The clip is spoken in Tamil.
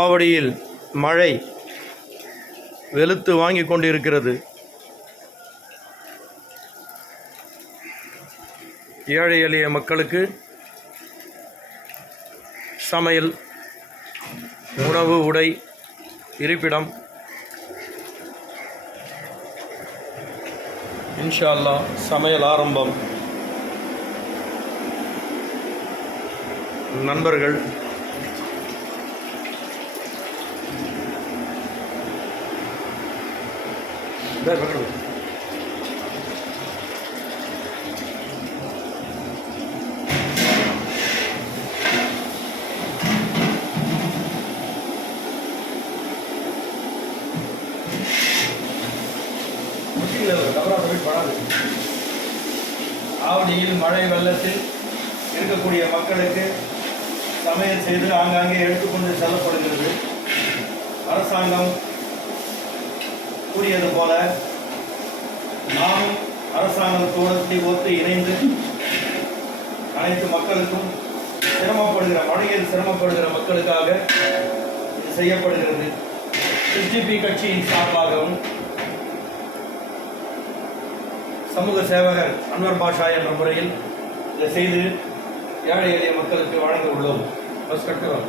ஆவடியில் மழை வெளுத்து வாங்கி கொண்டிருக்கிறது. ஏழை எளிய மக்களுக்கு சமையல், உணவு, உடை, இருப்பிடம் இன்ஷா அல்லாஹ் சமையல் ஆரம்பம். நண்பர்கள் ஆவடியில் மழை வெள்ளத்தில் இருக்கக்கூடிய மக்களுக்கு சமையல் செய்து ஆங்காங்கே எடுத்துக்கொண்டு செல்லப்படுகிறது. அரசாங்கம் கூறியது போல நாமும் அரசாங்கத்தோடு ஒத்து இணைந்து அனைத்து மக்களுக்கும் மழையில் சிரமப்படுகிற மக்களுக்காக இது செய்யப்படுகிறது. எஸ்டிபி கட்சியின் சார்பாகவும் சமூக சேவகர் அன்வர் பாஷா என்ற முறையில் இதை செய்து ஏழை எளிய மக்களுக்கு வழங்க உள்ளோம். பஸ் கட்டுறோம்.